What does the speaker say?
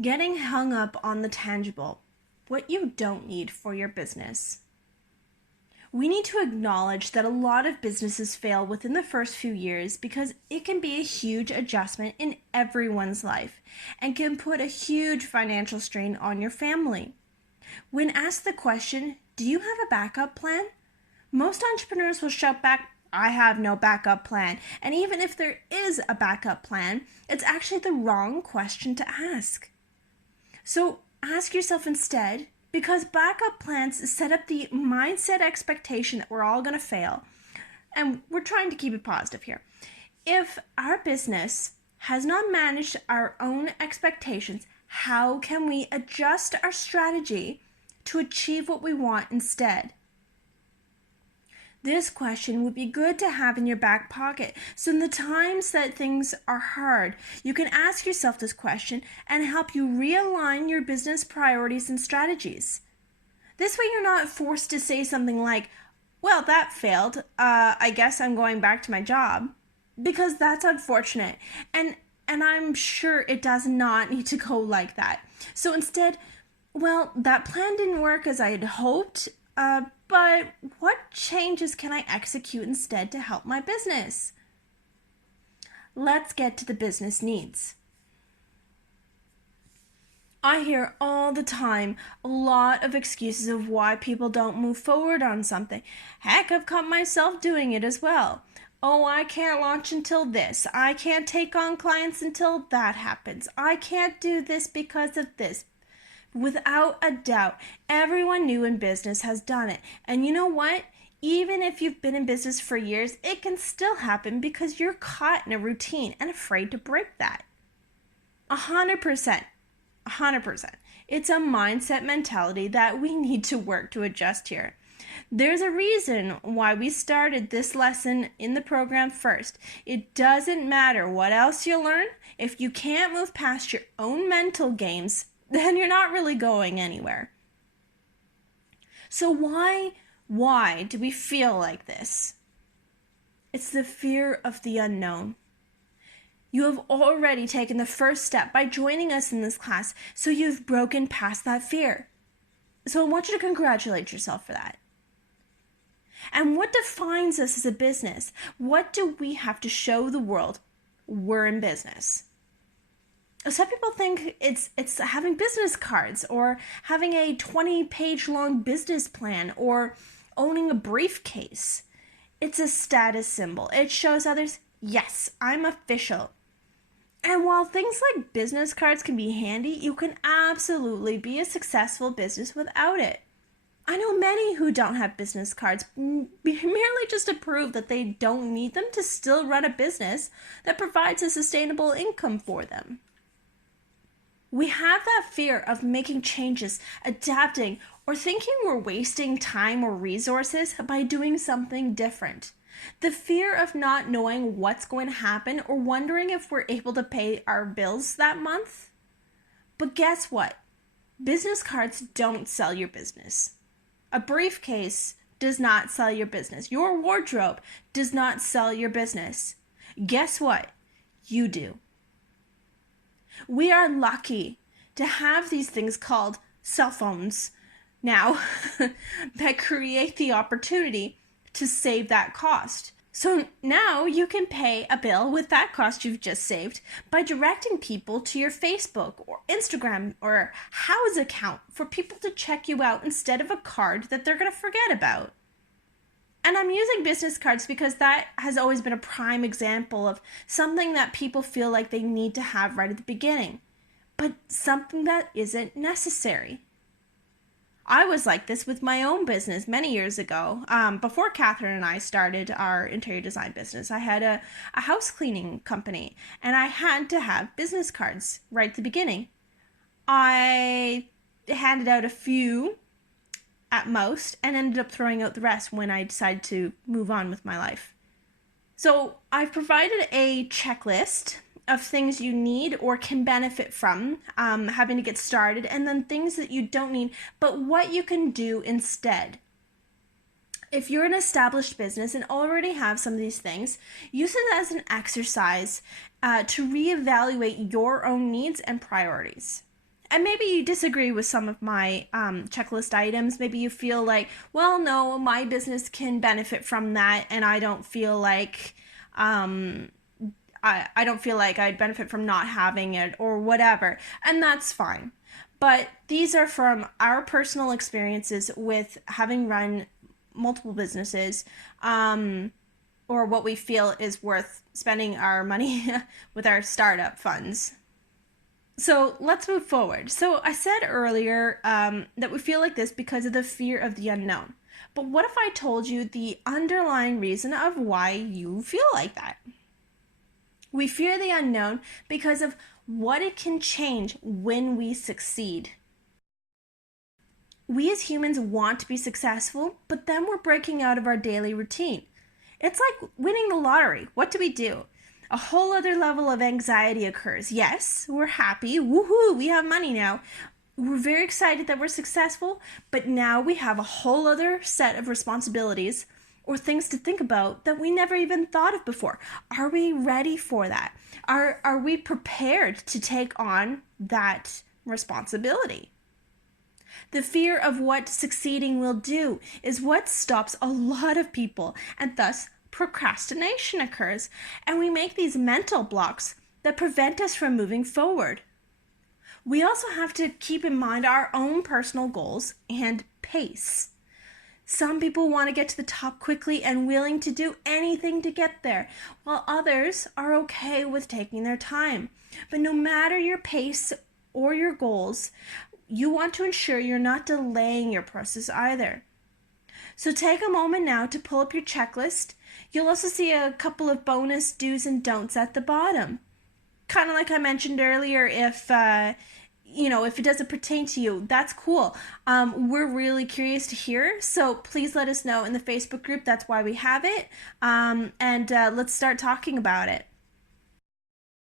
Getting hung up on the tangible, what you don't need for your business. We need to acknowledge that a lot of businesses fail within the first few years because it can be a huge adjustment in everyone's life and can put a huge financial strain on your family. When asked the question, do you have a backup plan? Most entrepreneurs will shout back, I have no backup plan. And even if there is a backup plan, it's actually the wrong question to ask. So ask yourself instead, because backup plans set up the mindset expectation that we're all going to fail. And we're trying to keep it positive here. If our business has not managed our own expectations, how can we adjust our strategy to achieve what we want instead? This question would be good to have in your back pocket. So in the times that things are hard, you can ask yourself this question and help you realign your business priorities and strategies. This way you're not forced to say something like, well, that failed. I guess I'm going back to my job. Because that's unfortunate. And I'm sure it does not need to go like that. So instead, well, that plan didn't work as I had hoped. But what changes can I execute instead to help my business? Let's get to the business needs. I hear all the time a lot of excuses of why people don't move forward on something. Heck, I've caught myself doing it as well. Oh, I can't launch until this. I can't take on clients until that happens. I can't do this because of this. Without a doubt, everyone new in business has done it. And you know what? Even if you've been in business for years, it can still happen because you're caught in a routine and afraid to break that. 100%. 100%. It's a mindset mentality that we need to work to adjust here. There's a reason why we started this lesson in the program first. It doesn't matter what else you learn. If you can't move past your own mental games, then you're not really going anywhere. So why do we feel like this? It's the fear of the unknown. You have already taken the first step by joining us in this class, so you've broken past that fear. So I want you to congratulate yourself for that. And what defines us as a business? What do we have to show the world we're in business? Some people think it's having business cards or having a 20-page long business plan or owning a briefcase. It's a status symbol. It shows others, yes, I'm official. And while things like business cards can be handy, you can absolutely be a successful business without it. I know many who don't have business cards merely just to prove that they don't need them to still run a business that provides a sustainable income for them. We have that fear of making changes, adapting, or thinking we're wasting time or resources by doing something different. The fear of not knowing what's going to happen or wondering if we're able to pay our bills that month. But guess what? Business cards don't sell your business. A briefcase does not sell your business. Your wardrobe does not sell your business. Guess what? You do. We are lucky to have these things called cell phones now that create the opportunity to save that cost. So now you can pay a bill with that cost you've just saved by directing people to your Facebook or Instagram or House account for people to check you out instead of a card that they're going to forget about. And I'm using business cards because that has always been a prime example of something that people feel like they need to have right at the beginning, but something that isn't necessary. I was like this with my own business many years ago. Before Catherine and I started our interior design business, I had a house cleaning company, and I had to have business cards right at the beginning. I handed out a few at most and ended up throwing out the rest when I decided to move on with my life. So I've provided a checklist of things you need or can benefit from having to get started, and then things that you don't need, but what you can do instead. If you're an established business and already have some of these things, use it as an exercise to reevaluate your own needs and priorities. And maybe you disagree with some of my checklist items. Maybe you feel like, well, no, my business can benefit from that, and I don't feel like um, I don't feel like I'd benefit from not having it or whatever, and that's fine. But these are from our personal experiences with having run multiple businesses, or what we feel is worth spending our money with our startup funds. So let's move forward. So I said earlier that we feel like this because of the fear of the unknown. But what if I told you the underlying reason of why you feel like that? We fear the unknown because of what it can change when we succeed. We as humans want to be successful, but then we're breaking out of our daily routine. It's like winning the lottery. What do we do? A whole other level of anxiety occurs. Yes, we're happy. Woohoo, we have money now. We're very excited that we're successful, but now we have a whole other set of responsibilities or things to think about that we never even thought of before. Are we ready for that? Are we prepared to take on that responsibility? The fear of what succeeding will do is what stops a lot of people, and thus procrastination occurs, and we make these mental blocks that prevent us from moving forward. We also have to keep in mind our own personal goals and pace. Some people want to get to the top quickly and willing to do anything to get there, while others are okay with taking their time. But no matter your pace or your goals, you want to ensure you're not delaying your process either. So take a moment now to pull up your checklist. You'll also see a couple of bonus do's and don'ts at the bottom. Kind of like I mentioned earlier, if it doesn't pertain to you, that's cool. We're really curious to hear, so please let us know in the Facebook group. That's why we have it. And let's start talking about it.